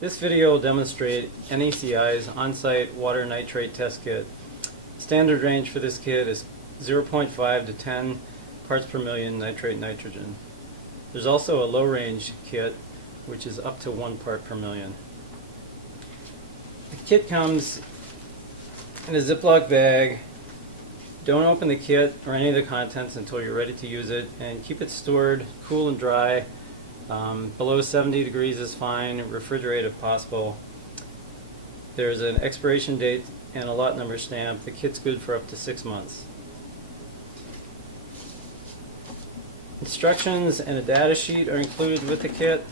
This video will demonstrate NECi's on-site water nitrate test kit. Standard range for this kit is 0.5 to 10 parts per million nitrate nitrogen. There's also a low range kit which is up to 1 part per million. The kit comes in a Ziploc bag. Don't open the kit or any of the contents until you're ready to use it, and keep it stored cool and dry. Below 70 degrees is fine. Refrigerate if possible. There's an expiration date and a lot number stamp. The kit's good for up to 6 months. Instructions and a data sheet are included with the kit.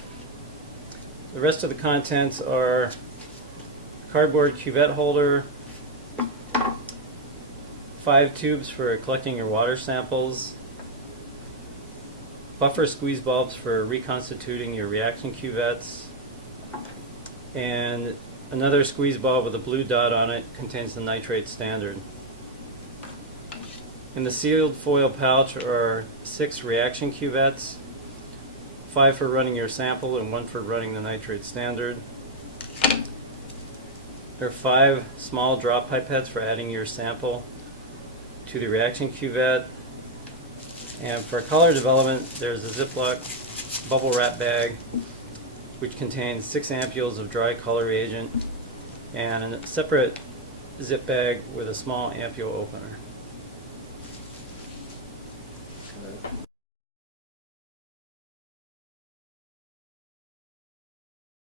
The rest of the contents are cardboard cuvette holder, 5 tubes for collecting your water samples, buffer squeeze bulbs for reconstituting your reaction cuvettes, and another squeeze bulb with a blue dot on it contains the nitrate standard. In the sealed foil pouch are 6 reaction cuvettes, 5 for running your sample and 1 for running the nitrate standard. There are 5 small drop pipettes for adding your sample to the reaction cuvette. And for color development, there's a Ziploc bubble wrap bag which contains 6 ampules of dry color reagent and a separate zip bag with a small ampule opener.